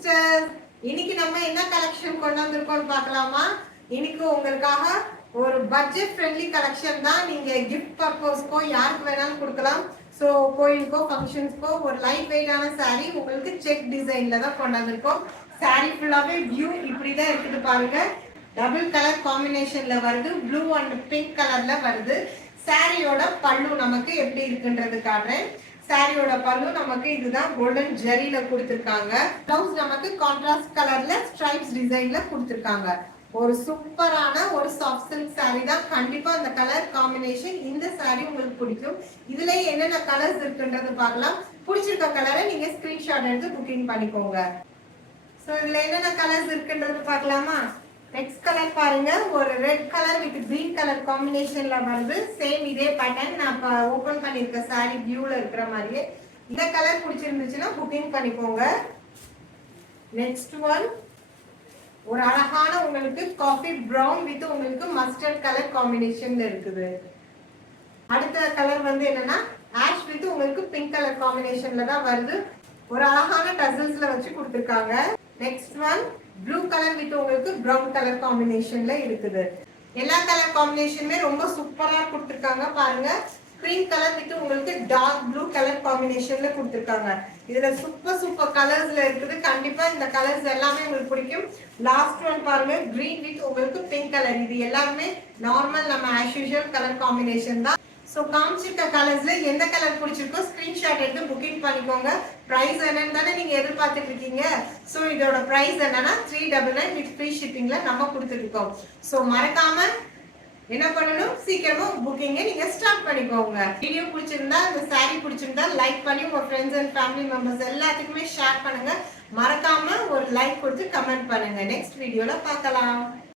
Sisters, இன்னைக்கு நம்ம என்ன கலெக்ஷன் கொண்டு வந்திருக்கோம்னு பார்க்கலாமா? இன்னைக்கு உங்களுக்காக ஒரு பட்ஜெட் ஃப்ரெண்ட்லி கலெக்ஷன் தான். நீங்க கிஃப்ட் பர்பஸ்க்கோ யாருக்கு வேணாலும் கொடுக்கலாம். ஸோ கோயிலுக்கோ ஃபங்க்ஷன்ஸ்க்கோ ஒரு லைட் வெயிட்டான saree உங்களுக்கு செக் டிசைன்ல தான் கொண்டு வந்திருக்கோம். saree ஃபுல்லாவே வியூ இப்படி தான் இருக்குது பாருங்க. டபுள் கலர் காம்பினேஷன்ல வருது, ப்ளூ அண்ட் பிங்க் கலர்ல வருது. சாரியோட பல்லு நமக்கு எப்படி இருக்குன்றது காட்டுறேன். சாரியோட பல்லு நமக்கு இதுதான் கோல்டன் ஜெரியில கொடுத்திருக்காங்க. பிளவுஸ் நமக்கு கான்ட்ராஸ்ட் கலர்ல ஸ்ட்ரைப்ஸ் டிசைன்ல கொடுத்திருக்காங்க. ஒரு சூப்பரான ஒரு சாஃப்ட் சில்க் சாரி தான். கண்டிப்பா அந்த கலர் காம்பினேஷன் இந்த சாரி உங்களுக்கு பிடிக்கும். இதுல என்னென்ன கலர்ஸ் இருக்குன்றது பார்க்கலாம். பிடிச்சிருக்க கலரை நீங்க ஸ்கிரீன்ஷாட் எடுத்து புக்கிங் பண்ணிக்கோங்க. சோ இதுல என்னென்ன கலர்ஸ் இருக்குன்றது பார்க்கலாமா? நெக்ஸ்ட் கலர் பாருங்க, ஒரு red colour with green colour காம்பினேஷன்ல வருது. சேம் இதே பேட்டர்ன் நான் ஓபன் பண்ணிருக்க சாரி வியூல இருக்கிற மாதிரியே. இந்த கலர் பிடிச்சிருந்துச்சுன்னா புக்கிங் பண்ணிக்கோங்க. நெக்ஸ்ட் ஒன் ஒரு அழகான உங்களுக்கு காஃபி பிரவுன் வித் உங்களுக்கு மஸ்டர்ட் கலர் காம்பினேஷன்ல இருக்குது. அடுத்த கலர் வந்து என்னன்னா ஆஷ் வித் உங்களுக்கு பிங்க் கலர் காம்பினேஷன்ல தான் வருது. ஒரு அழகான டசல்ஸ்ல வச்சு கொடுத்திருக்காங்க. Next one blue colour with உங்களுக்கு பிரவுன் கலர் காம்பினேஷன்ல இருக்குது. எல்லா கலர் காம்பினேஷனுமே ரொம்ப சூப்பரா கொடுத்திருக்காங்க பாருங்க. கிரீம் கலர் வித் உங்களுக்கு டார்க் ப்ளூ கலர் காம்பினேஷன்ல கொடுத்திருக்காங்க. இதுல சூப்பர் கலர்ஸ்ல இருக்குது. கண்டிப்பா இந்த கலர்ஸ் எல்லாமே உங்களுக்கு பிடிக்கும். லாஸ்ட் ஒன் பாருங்க, கிரீன் வித் உங்களுக்கு பிங்க் கலர். இது எல்லாமே நார்மல் நம்ம ஆஸ் யூசுவல் கலர் காம்பினேஷன் தான். ஸோ காமிச்சிருக்க கலர்ஸ்ல எந்த கலர் பிடிச்சிருக்கோ ஸ்கிரீன்ஷாட் எடுத்து புக்கிங் பண்ணிக்கோங்க. ப்ரைஸ் என்னன்னு தானே நீங்க எதிர்பார்த்துட்டு இருக்கீங்க. ஸோ இதோட ப்ரைஸ் என்னன்னா 399 வித் ஃப்ரீ ஷிப்பிங்ல நம்ம கொடுத்துருக்கோம். ஸோ மறக்காம என்ன பண்ணணும், சீக்கிரமா புக்கிங்கை நீங்க ஸ்டார்ட் பண்ணிக்கோங்க. வீடியோ பிடிச்சிருந்தா, இந்த சாரி பிடிச்சிருந்தா லைக் பண்ணி உங்க ஃப்ரெண்ட்ஸ் அண்ட் ஃபேமிலி மெம்பர்ஸ் எல்லாத்துக்குமே ஷேர் பண்ணுங்க. மறக்காம ஒரு லைக் கொடுத்து கமெண்ட் பண்ணுங்க. நெக்ஸ்ட் வீடியோல பார்க்கலாம்.